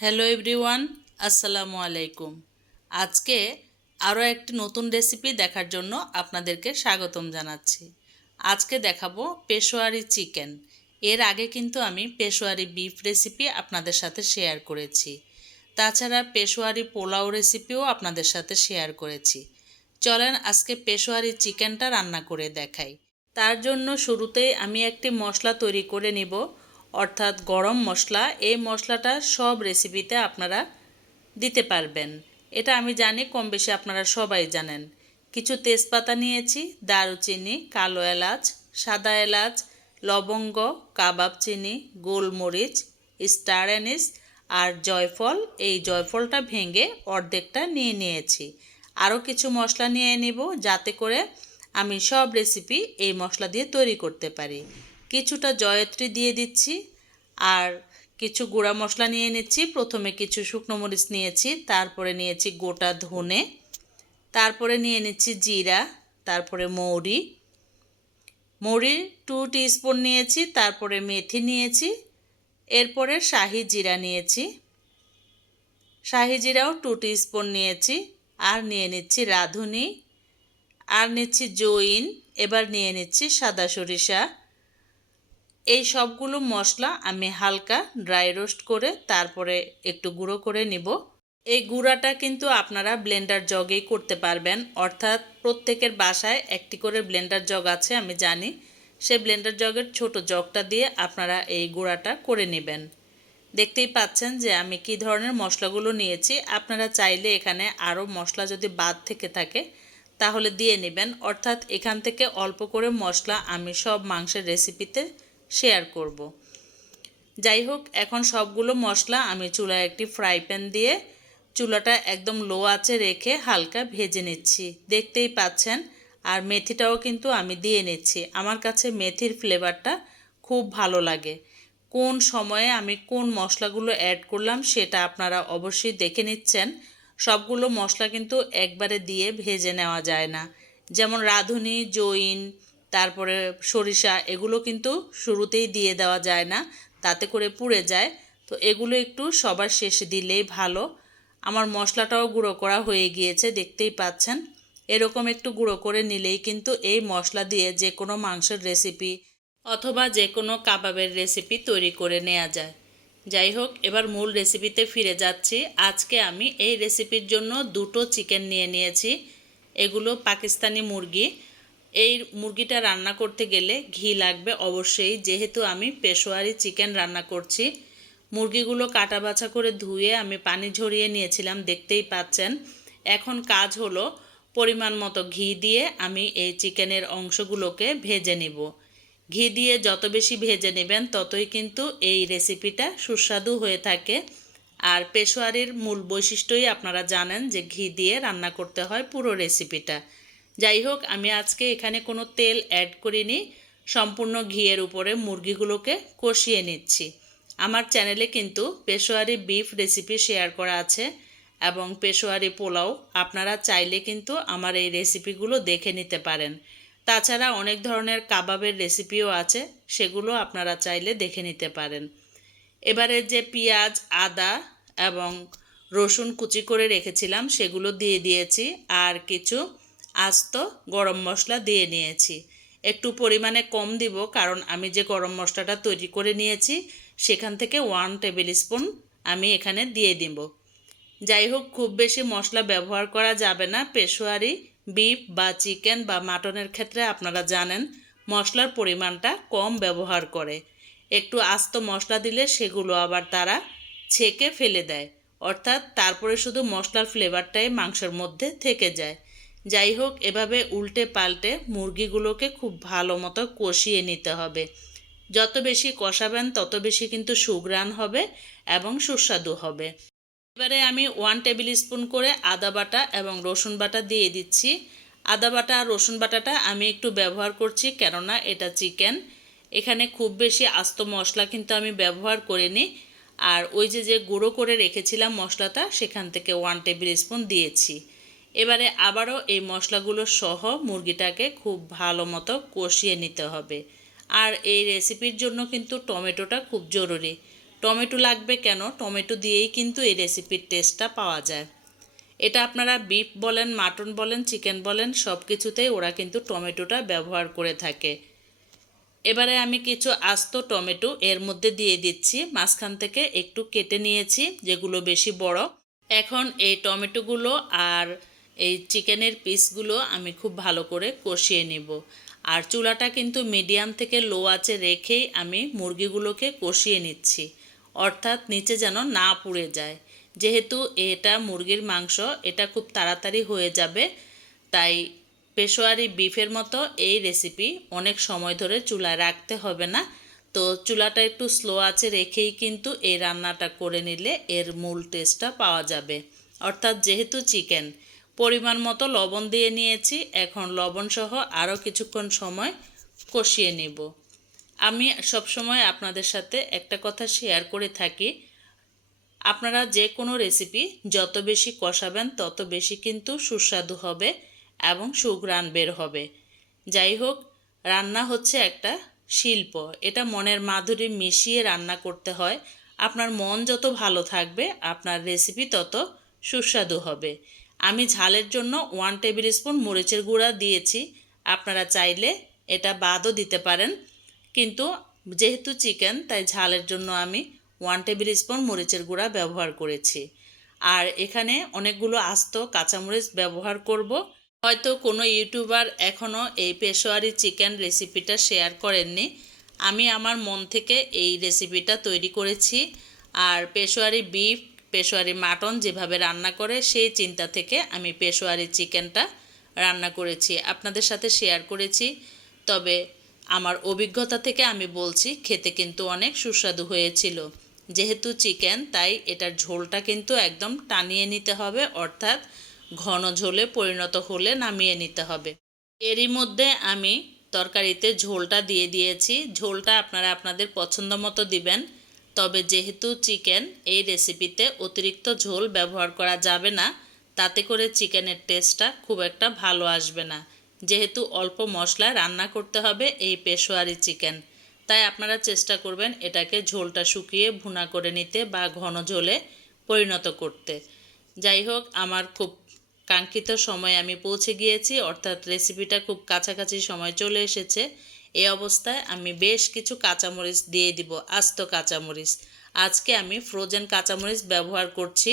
Hello everyone, আসসালামু আলাইকুম। আজকে আরও একটি নতুন রেসিপি দেখার জন্য আপনাদেরকে স্বাগতম জানাচ্ছি। আজকে দেখাবো পেশোয়ারি চিকেন। এর আগে কিন্তু আমি পেশোয়ারি বিফ রেসিপি আপনাদের সাথে শেয়ার করেছি। তাছাড়া পেশোয়ারি পোলাও রেসিপিও আপনাদের সাথে শেয়ার করেছি। চলেন আজকে পেশোয়ারি চিকেনটা রান্না করে দেখাই। তার জন্য শুরুতেই আমি একটি মশলা তৈরি করে নিব। অর্থাৎ গরম মশলা, এই মশলাটা সব রেসিপিতে আপনারা দিতে পারবেন। এটা আমি জানি কম বেশি আপনারা সবাই জানেন। কিছু তেজপাতা নিয়েছি, দারুচিনি, কালো এলাচ, সাদা এলাচ, লবঙ্গ, কাবাব চিনি, গোলমরিচ, স্টার অ্যানিস আর জয়ফল। এই জয়ফলটা ভেঙে অর্ধেকটা নিয়ে নিয়েছি। আরও কিছু মশলা নিয়ে নিব, যাতে করে আমি সব রেসিপি এই মশলা দিয়ে তৈরি করতে পারি। কিছুটা জয়ত্রী দিয়ে দিচ্ছি আর কিছু গুঁড়া মশলা নিয়ে নিচ্ছি। প্রথমে কিছু শুকনো মরিচ নিয়েছি, তারপরে নিয়েছি গোটা ধনে, তারপরে নিয়ে নিচ্ছি জিরা, তারপরে মৌরি। মৌরি টু স্পুন নিয়েছি, তারপরে মেথি নিয়েছি, এরপরে শাহি জিরা নিয়েছি। শাহি জিরাও টু স্পুন নিয়েছি, আর নিয়ে নিচ্ছি রাঁধুনি, আর নিচ্ছি জৈন, এবার নিয়ে নিচ্ছি সাদা সরিষা। এই সবগুলো মশলা আমি হালকা ড্রাই রোস্ট করে তারপরে একটু গুঁড়ো করে নিব। এই গুঁড়াটা কিন্তু আপনারা ব্লেন্ডার জগেই করতে পারবেন, অর্থাৎ প্রত্যেকের বাসায় একটি করে ব্লেন্ডার জগ আছে, আমি জানি। সেই ব্লেন্ডার জগের ছোট জগটা দিয়ে আপনারা এই গুঁড়াটা করে নেবেন। দেখতেই পাচ্ছেন যে আমি কি ধরনের মশলাগুলো নিয়েছি। আপনারা চাইলে এখানে আরও মশলা যদি বাদ থেকে থাকে, তাহলে দিয়ে নেবেন। অর্থাৎ এখান থেকে অল্প করে মশলা আমি সব মাংসের রেসিপিতে শেয়ার করব। যাই হোক এখন সবগুলো মশলা আমি চুলায় একটি ফ্রাই প্যান দিয়ে চুলাটা একদম লো আঁচে রেখে হালকা ভেজে নিচ্ছি। দেখতেই পাচ্ছেন, আর মেথিটাও কিন্তু আমি দিয়ে নিচ্ছি। আমার কাছে মেথির ফ্লেভারটা খুব ভালো লাগে। কোন সময়ে আমি কোন মশলাগুলো অ্যাড করলাম সেটা আপনারা অবশ্যই দেখে নিচ্ছেন। সবগুলো মশলা কিন্তু একবারে দিয়ে ভেজে নেওয়া যায় না। যেমন রাঁধুনি জৈন তারপরে সরিষা এগুলো কিন্তু শুরুতেই দিয়ে দেওয়া যায় না, তাতে করে পুড়ে যায়। তো এগুলো একটু সবার শেষে দিলেই ভালো। আমার মশলাটাও গুঁড়ো করা হয়ে গিয়েছে, দেখতেই পাচ্ছেন। এরকম একটু গুঁড়ো করে নিলেই কিন্তু এই মশলা দিয়ে যে কোনো মাংসের রেসিপি অথবা যে কোনো কাবাবের রেসিপি তৈরি করে নেওয়া যায়। যাই হোক, এবার মূল রেসিপিতে ফিরে যাচ্ছি। আজকে আমি এই রেসিপির জন্য দুটো চিকেন নিয়ে নিয়েছি। এগুলো পাকিস্তানি মুরগি। এই মুরগিটা রান্না করতে গেলে ঘি লাগবে অবশ্যই। যেহেতু আমি পেশোয়ারি চিকেন রান্না করছি, মুরগিগুলো কাটা বাছা করে ধুয়ে আমি পানি ঝরিয়ে নিয়েছিলাম, দেখতেই পাচ্ছেন। এখন কাজ হলো পরিমাণ মতো ঘি দিয়ে আমি এই চিকেনের অংশগুলোকে ভেজে নিব। ঘি দিয়ে যত বেশি ভেজে নেবেন, ততই কিন্তু এই রেসিপিটা সুস্বাদু হয়ে থাকে। আর পেশোয়ারির মূল বৈশিষ্ট্যই আপনারা জানেন যে ঘি দিয়ে রান্না করতে হয় পুরো রেসিপিটা। যাই হোক, আমি আজকে এখানে কোনো তেল অ্যাড করিনি। সম্পূর্ণ ঘিয়ের উপরে মুরগিগুলোকে কষিয়ে নিচ্ছি। আমার চ্যানেলে কিন্তু পেশোয়ারি বিফ রেসিপি শেয়ার করা আছে এবং পেশোয়ারি পোলাও আপনারা চাইলে কিন্তু আমার এই রেসিপিগুলো দেখে নিতে পারেন। তাছাড়া অনেক ধরনের কাবাবের রেসিপিও আছে, সেগুলো আপনারা চাইলে দেখে নিতে পারেন। এবারে যে পেঁয়াজ, আদা এবং রসুন কুচি করে রেখেছিলাম, সেগুলো দিয়ে দিয়েছি। আর কিছু আস্ত গরম মশলা দিয়ে নিয়েছি। একটু পরিমাণে কম দিব কারণ আমি যে গরম মশলাটা তৈরি করে নিয়েছি, সেখান থেকে ওয়ান টেবিল স্পুন আমি এখানে দিয়ে দিব। যাই হোক, খুব বেশি মশলা ব্যবহার করা যাবে না। পেশোয়ারি, বিফ বা চিকেন বা মাটনের ক্ষেত্রে আপনারা জানেন, মশলার পরিমাণটা কম ব্যবহার করে। একটু আস্ত মশলা দিলে সেগুলো আবার তারা ছেঁকে ফেলে দেয়। অর্থাৎ তারপরে শুধু মশলার ফ্লেভারটাই মাংসের মধ্যে থেকে যায়। যাই হোক, এভাবে উল্টে পাল্টে মুরগিগুলোকে খুব ভালো মতো কষিয়ে নিতে হবে। যত বেশি কষাবেন, তত বেশি কিন্তু সুগ্রান হবে এবং সুস্বাদু হবে। এবারে আমি ওয়ান টেবিল স্পুন করে আদা বাটা এবং রসুন বাটা দিয়ে দিচ্ছি। আদা বাটা আর রসুন বাটাটা আমি একটু ব্যবহার করছি, কেননা এটা চিকেন। এখানে খুব বেশি আস্ত মশলা কিন্তু আমি ব্যবহার করিনি। আর ওই যে যে গুঁড়ো করে রেখেছিলাম মশলাটা, সেখান থেকে ওয়ান টেবিল স্পুন দিয়েছি। এবারে আবারও এই মশলাগুলো সহ মুরগিটাকে খুব ভালো মতো কষিয়ে নিতে হবে। আর এই রেসিপির জন্য কিন্তু টমেটোটা খুব জরুরি। টমেটো লাগবে কেন? টমেটো দিয়েই কিন্তু এই রেসিপির টেস্টটা পাওয়া যায়। এটা আপনারা বিফ বলেন, মাটন বলেন, চিকেন বলেন সব কিছুতেই ওরা কিন্তু টমেটোটা ব্যবহার করে থাকে। এবারে আমি কিছু আস্ত টমেটো এর মধ্যে দিয়ে দিচ্ছি। মাঝখান থেকে একটু কেটে নিয়েছি, যেগুলো বেশি বড়। এখন এই টমেটোগুলো আর এই চিকেনের পিসগুলো আমি খুব ভালো করে কষিয়ে নিব। আর চুলাটা কিন্তু মিডিয়াম থেকে লো আঁচে রেখেই আমি মুরগিগুলোকে কষিয়ে নিচ্ছি। অর্থাৎ নিচে যেন না পুড়ে যায়। যেহেতু এটা মুরগির মাংস, এটা খুব তাড়াতাড়ি হয়ে যাবে। তাই পেশোয়ারি বিফের মতো এই রেসিপি অনেক সময় ধরে চুলায় রাখতে হবে না। তো চুলাটা একটু স্লো আছে রেখেই কিন্তু এই রান্নাটা করে নিলে এর মূল টেস্টটা পাওয়া যাবে। অর্থাৎ যেহেতু চিকেন পরিমাণ মতো লবণ দিয়ে নিয়েছি। এখন লবণ সহ আরও কিছুক্ষণ সময় কষিয়ে নেব। আমি সবসময় আপনাদের সাথে একটা কথা শেয়ার করে থাকি। আপনারা যে কোনো রেসিপি যত বেশি কষাবেন, তত বেশি কিন্তু সুস্বাদু হবে এবং সুঘ্রাণ বের হবে। যাই হোক, রান্না হচ্ছে একটা শিল্প। এটা মনের মাধুরী মিশিয়ে রান্না করতে হয়। আপনার মন যত ভালো থাকবে, আপনার রেসিপি তত সুস্বাদু হবে। আমি ঝালের জন্য ওয়ান টেবিল স্পুন মরিচের গুঁড়া দিয়েছি। আপনারা চাইলে এটা বাদও দিতে পারেন। কিন্তু যেহেতু চিকেন তাই ঝালের জন্য আমি ওয়ান টেবিল স্পুন মরিচের গুঁড়া ব্যবহার করেছি। আর এখানে অনেকগুলো আস্ত কাঁচামরিচ ব্যবহার করব। হয়তো কোনো ইউটিউবার এখনও এই পেশোয়ারি চিকেন রেসিপিটা শেয়ার করেননি। আমি আমার মন থেকে এই রেসিপিটা তৈরি করেছি। আর পেশোয়ারি বিফ পেশোয়ারি মাটন যেভাবে রান্না করে, সেই চিন্তা থেকে আমি পেশোয়ারি চিকেনটা রান্না করেছি। আপনাদের সাথে শেয়ার করেছি। তবে আমার অভিজ্ঞতা থেকে আমি বলছি, খেতে কিন্তু অনেক সুস্বাদু হয়েছিল। যেহেতু চিকেন, তাই এটার ঝোলটা কিন্তু একদম টানিয়ে নিতে হবে, অর্থাৎ ঘন ঝোলে পরিণত হলে নামিয়ে নিতে হবে। এরই মধ্যে আমি তরকারিতে ঝোলটা দিয়ে দিয়েছি। ঝোলটা আপনারা আপনাদের পছন্দ মতো দিবেন। তবে যেহেতু চিকেন এই রেসিপিতে অতিরিক্ত ঝোল ব্যবহার করা যাবে না, তাতে করে চিকেনের টেস্টটা খুব একটা ভালো আসবে না। যেহেতু অল্প মশলা রান্না করতে হবে এই পেশোয়ারি চিকেন। তাই আপনারা চেষ্টা করবেন এটাকে ঝোলটা শুকিয়ে ভুনা করে নিতে বা ঘন ঝোলে পরিণত করতে। যাই হোক, আমার খুব কাঙ্ক্ষিত সময় আমি পৌঁছে গিয়েছি, অর্থাৎ রেসিপিটা খুব কাছাকাছি সময় চলে এসেছে। এই অবস্থায় আমি বেশ কিছু কাঁচামরিচ দিয়ে দিব, আস্ত কাঁচামরিচ। আজকে আমি ফ্রোজেন কাঁচামরিচ ব্যবহার করছি।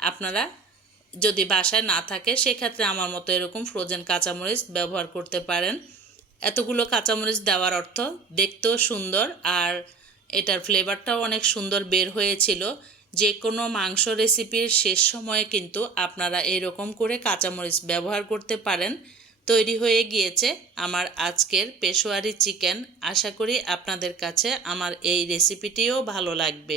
আপনারা যদি বাসায় না থাকে, সেক্ষেত্রে আমার মতো এরকম ফ্রোজেন কাঁচামরিচ ব্যবহার করতে পারেন। এতগুলো কাঁচামরিচ দেওয়ার অর্থ দেখতেও সুন্দর আর এটার ফ্লেভারটাও অনেক সুন্দর বের হয়েছিল। যে কোনো মাংস রেসিপির শেষ সময়ে কিন্তু আপনারা এরকম করে কাঁচামরিচ ব্যবহার করতে পারেন। তৈরি হয়ে গিয়েছে আমার আজকের পেশোয়ারি চিকেন। আশা করি আপনাদের কাছে আমার এই রেসিপিটিও ভালো লাগবে।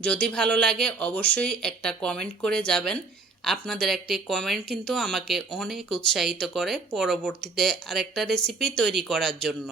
যদি ভালো লাগে অবশ্যই একটা কমেন্ট করে যাবেন। আপনাদের একটি কমেন্ট কিন্তু আমাকে অনেক উৎসাহিত করে পরবর্তীতে আরেকটা রেসিপি তৈরি করার জন্য।